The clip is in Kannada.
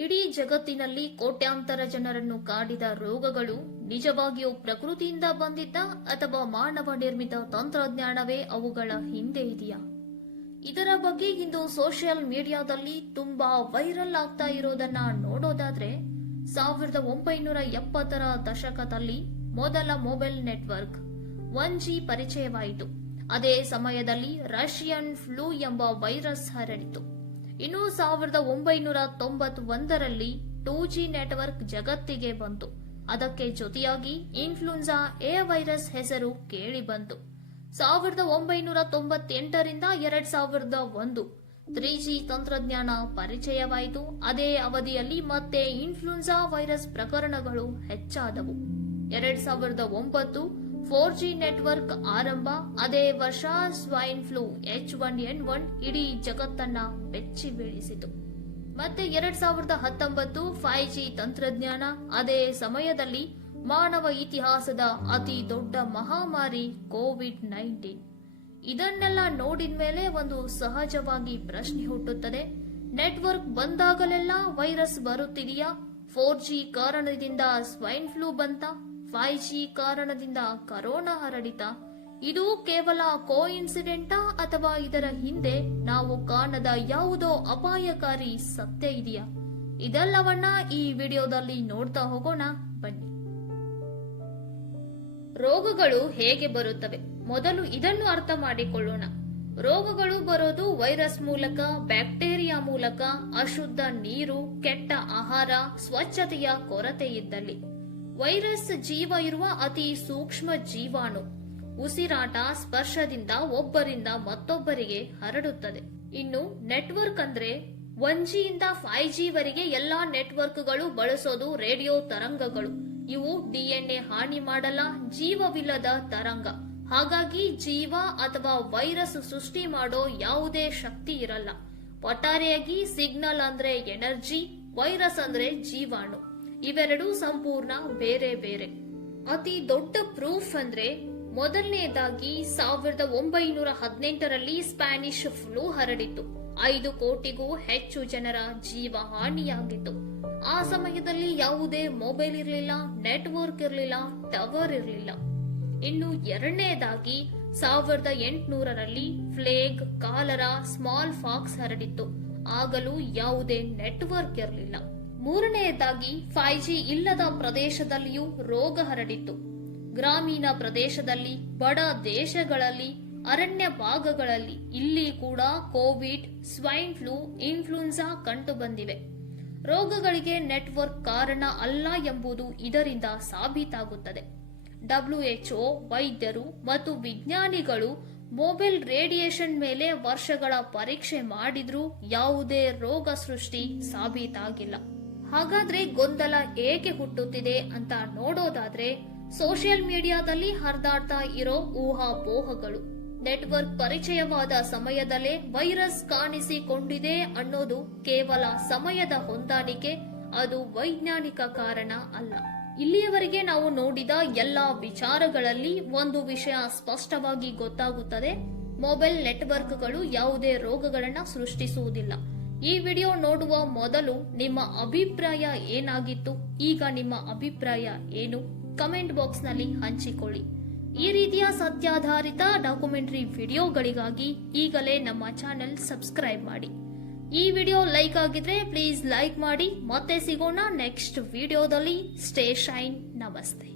ಇಡೀ ಜಗತ್ತಿನಲ್ಲಿ ಕೋಟ್ಯಾಂತರ ಜನರನ್ನು ಕಾಡಿದ ರೋಗಗಳು ನಿಜವಾಗಿಯೂ ಪ್ರಕೃತಿಯಿಂದ ಬಂದಿದ್ದ ಅಥವಾ ಮಾನವ ನಿರ್ಮಿತ ತಂತ್ರಜ್ಞಾನವೇ ಅವುಗಳ ಹಿಂದೆ ಇದೆಯಾ? ಇದರ ಬಗ್ಗೆ ಇಂದು ಸೋಷಿಯಲ್ ಮೀಡಿಯಾದಲ್ಲಿ ತುಂಬಾ ವೈರಲ್ ಆಗ್ತಾ ಇರೋದನ್ನ ನೋಡೋದಾದ್ರೆ 1970ರ ದಶಕದಲ್ಲಿ ಮೊದಲ ಮೊಬೈಲ್ ನೆಟ್ವರ್ಕ್ 1G ಪರಿಚಯವಾಯಿತು. ಅದೇ ಸಮಯದಲ್ಲಿ ರಷ್ಯನ್ ಫ್ಲೂ ಎಂಬ ವೈರಸ್ ಹರಡಿತು. ಇನ್ನು 1991ರಲ್ಲಿ 2G ನೆಟ್ವರ್ಕ್ ಜಗತ್ತಿಗೆ ಬಂತು. ಅದಕ್ಕೆ ಜೊತೆಯಾಗಿ ಇನ್ಫ್ಲೂಯೆನ್ಸಾ ಎ ವೈರಸ್ ಹೆಸರು ಕೇಳಿ ಬಂತು. 1998ರಿಂದ 2001 3G ತಂತ್ರಜ್ಞಾನ ಪರಿಚಯವಾಯಿತು. ಅದೇ ಅವಧಿಯಲ್ಲಿ ಮತ್ತೆ ಇನ್ಫ್ಲೂಯೆನ್ಸಾ ವೈರಸ್ ಪ್ರಕರಣಗಳು ಹೆಚ್ಚಾದವು. 2009 4G ನೆಟ್ವರ್ಕ್ ಆರಂಭ. ಅದೇ ವರ್ಷ ಸ್ವೈನ್ ಫ್ಲೂ H1N1 ಇಡೀ ಜಗತ್ತನ್ನ ಬೆಚ್ಚಿ ಬೀಳಿಸಿತು. ಮತ್ತೆ 2019 5G ತಂತ್ರಜ್ಞಾನ. ಅದೇ ಸಮಯದಲ್ಲಿ ಮಾನವ ಇತಿಹಾಸದ ಅತಿ ದೊಡ್ಡ ಮಹಾಮಾರಿ ಕೋವಿಡ್-19. ಇದನ್ನೆಲ್ಲ ನೋಡಿದ ಮೇಲೆ ಒಂದು ಸಹಜವಾಗಿ ಪ್ರಶ್ನೆ ಹುಟ್ಟುತ್ತದೆ. Network ಬಂದಾಗಲೆಲ್ಲ virus ಬರುತ್ತಿದೆಯಾ? 4G ಕಾರಣದಿಂದ ಸ್ವೈನ್ ಫ್ಲೂ ಬಂತ? 5G ಕಾರಣದಿಂದ ಕರೋನಾ ಹರಡಿತ? ಇದು ಕೇವಲ ಕೋಇನ್ಸಿಡೆಂಟಾ ಅಥವಾ ಇದರ ಹಿಂದೆ ನಾವು ಕಾಣದ ಯಾವುದೋ ಅಪಾಯಕಾರಿ ಸತ್ಯ ಇದೆಯಾ? ಇದೆಲ್ಲವನ್ನ ಈ ವಿಡಿಯೋದಲ್ಲಿ ನೋಡ್ತಾ ಹೋಗೋಣ ಬನ್ನಿ. ರೋಗಗಳು ಹೇಗೆ ಬರುತ್ತವೆ? ಮೊದಲು ಇದನ್ನು ಅರ್ಥ ಮಾಡಿಕೊಳ್ಳೋಣ. ರೋಗಗಳು ಬರೋದು ವೈರಸ್ ಮೂಲಕ, ಬ್ಯಾಕ್ಟೀರಿಯಾ ಮೂಲಕ, ಅಶುದ್ಧ ನೀರು, ಕೆಟ್ಟ ಆಹಾರ, ಸ್ವಚ್ಛತೆಯ ಕೊರತೆ ಇದ್ದಲ್ಲಿ. ವೈರಸ್ ಜೀವ ಇರುವ ಅತಿ ಸೂಕ್ಷ್ಮ ಜೀವಾಣು. ಉಸಿರಾಟ, ಸ್ಪರ್ಶದಿಂದ ಒಬ್ಬರಿಂದ ಮತ್ತೊಬ್ಬರಿಗೆ ಹರಡುತ್ತದೆ. ಇನ್ನು ನೆಟ್ವರ್ಕ್ ಅಂದ್ರೆ 1G ಇಂದ 5G ವರೆಗೆ ಎಲ್ಲಾ ನೆಟ್ವರ್ಕ್ಗಳು ಬಳಸೋದು ರೇಡಿಯೋ ತರಂಗಗಳು. ಇವು DNA ಹಾನಿ ಮಾಡಲ್ಲ, ಜೀವವಿಲ್ಲದ ತರಂಗ. ಹಾಗಾಗಿ ಜೀವ ಅಥವಾ ವೈರಸ್ ಸೃಷ್ಟಿ ಮಾಡೋ ಯಾವುದೇ ಶಕ್ತಿ ಇರಲ್ಲ. ಒಟ್ಟಾರೆಯಾಗಿ ಸಿಗ್ನಲ್ ಅಂದ್ರೆ ಎನರ್ಜಿ, ವೈರಸ್ ಅಂದ್ರೆ ಜೀವಾಣು. ಇವೆರಡೂ ಸಂಪೂರ್ಣ ಬೇರೆ ಬೇರೆ. ಅತಿ ದೊಡ್ಡ ಪ್ರೂಫ್ ಅಂದ್ರೆ ಮೊದಲನೆಯದಾಗಿ 1918ರಲ್ಲಿ ಸ್ಪ್ಯಾನಿಷ್ ಫ್ಲೂ ಹರಡಿತ್ತು. 5 ಕೋಟಿಗೂ ಹೆಚ್ಚು ಜನರ ಜೀವ ಹಾನಿಯಾಗಿತ್ತು. ಆ ಸಮಯದಲ್ಲಿ ಯಾವುದೇ ಮೊಬೈಲ್ ಇರಲಿಲ್ಲ, ನೆಟ್ವರ್ಕ್ ಇರಲಿಲ್ಲ, ಟವರ್ ಇರಲಿಲ್ಲ. ಇನ್ನು ಎರಡನೆಯದಾಗಿ 1800ರಲ್ಲಿ ಪ್ಲೇಗ್, ಕಾಲರಾ, ಸ್ಮಾಲ್ ಫಾಕ್ಸ್ ಹರಡಿತ್ತು. ಆಗಲೂ ಯಾವುದೇ ನೆಟ್ವರ್ಕ್ ಇರಲಿಲ್ಲ. ಮೂರನೆಯದಾಗಿ 5G ಇಲ್ಲದ ಪ್ರದೇಶದಲ್ಲಿಯೂ ರೋಗ ಹರಡಿತ್ತು. ಗ್ರಾಮೀಣ ಪ್ರದೇಶದಲ್ಲಿ, ಬಡ ದೇಶಗಳಲ್ಲಿ, ಅರಣ್ಯ ಭಾಗಗಳಲ್ಲಿ ಇಲ್ಲಿ ಕೂಡ ಕೋವಿಡ್, ಸ್ವೈನ್ ಫ್ಲೂ, ಇನ್ಫ್ಲೂಯೆನ್ಸಾ ಕಂಡು ಬಂದಿವೆ. ರೋಗಗಳಿಗೆ ನೆಟ್ವರ್ಕ್ ಕಾರಣ ಅಲ್ಲ ಎಂಬುದು ಇದರಿಂದ ಸಾಬೀತಾಗುತ್ತದೆ. WHO, ವೈದ್ಯರು ಮತ್ತು ವಿಜ್ಞಾನಿಗಳು ಮೊಬೈಲ್ ರೇಡಿಯೇಷನ್ ಮೇಲೆ ವರ್ಷಗಳ ಪರೀಕ್ಷೆ ಮಾಡಿದ್ರೂ ಯಾವುದೇ ರೋಗ ಸೃಷ್ಟಿ ಸಾಬೀತಾಗಿಲ್ಲ. ಹಾಗಾದ್ರೆ ಗೊಂದಲ ಏಕೆ ಹುಟ್ಟುತ್ತಿದೆ ಅಂತ ನೋಡೋದಾದ್ರೆ ಸೋಷಿಯಲ್ ಮೀಡಿಯಾದಲ್ಲಿ ಹರಿದಾಡ್ತಾ ಇರೋ ಊಹಾಪೋಹಗಳು. ನೆಟ್ವರ್ಕ್ ಪರಿಚಯವಾದ ಸಮಯದಲ್ಲೇ ವೈರಸ್ ಕಾಣಿಸಿಕೊಂಡಿದೆ ಅನ್ನೋದು ಕೇವಲ ಸಮಯದ ಹೊಂದಾಣಿಕೆ, ಅದು ವೈಜ್ಞಾನಿಕ ಕಾರಣ ಅಲ್ಲ. ಇಲ್ಲಿಯವರೆಗೆ ನಾವು ನೋಡಿದ ಎಲ್ಲಾ ವಿಚಾರಗಳಲ್ಲಿ ಒಂದು ವಿಷಯ ಸ್ಪಷ್ಟವಾಗಿ ಗೊತ್ತಾಗುತ್ತದೆ. ಮೊಬೈಲ್ ನೆಟ್ವರ್ಕ್ಗಳು ಯಾವುದೇ ರೋಗಗಳನ್ನ ಸೃಷ್ಟಿಸುವುದಿಲ್ಲ. ಈ ವಿಡಿಯೋ ನೋಡುವ ಮೊದಲು ನಿಮ್ಮ ಅಭಿಪ್ರಾಯ ಏನಾಗಿತ್ತು? ಈಗ ನಿಮ್ಮ ಅಭಿಪ್ರಾಯ ಏನು? ಕಮೆಂಟ್ ಬಾಕ್ಸ್ ನಲ್ಲಿ ಹಂಚಿಕೊಳ್ಳಿ. ಈ ರೀತಿಯ ಸತ್ಯಾಧಾರಿತ ಡಾಕ್ಯುಮೆಂಟರಿ ವಿಡಿಯೋಗಳಿಗಾಗಿ ಈಗಲೇ ನಮ್ಮ ಚಾನೆಲ್ ಸಬ್ಸ್ಕ್ರೈಬ್ ಮಾಡಿ. ಈ ವಿಡಿಯೋ ಲೈಕ್ ಆಗಿದ್ರೆ ಪ್ಲೀಸ್ ಲೈಕ್ ಮಾಡಿ. ಮತ್ತೆ ಸಿಗೋಣ ನೆಕ್ಸ್ಟ್ ವಿಡಿಯೋದಲ್ಲಿ. Stay shine. ನಮಸ್ತೆ.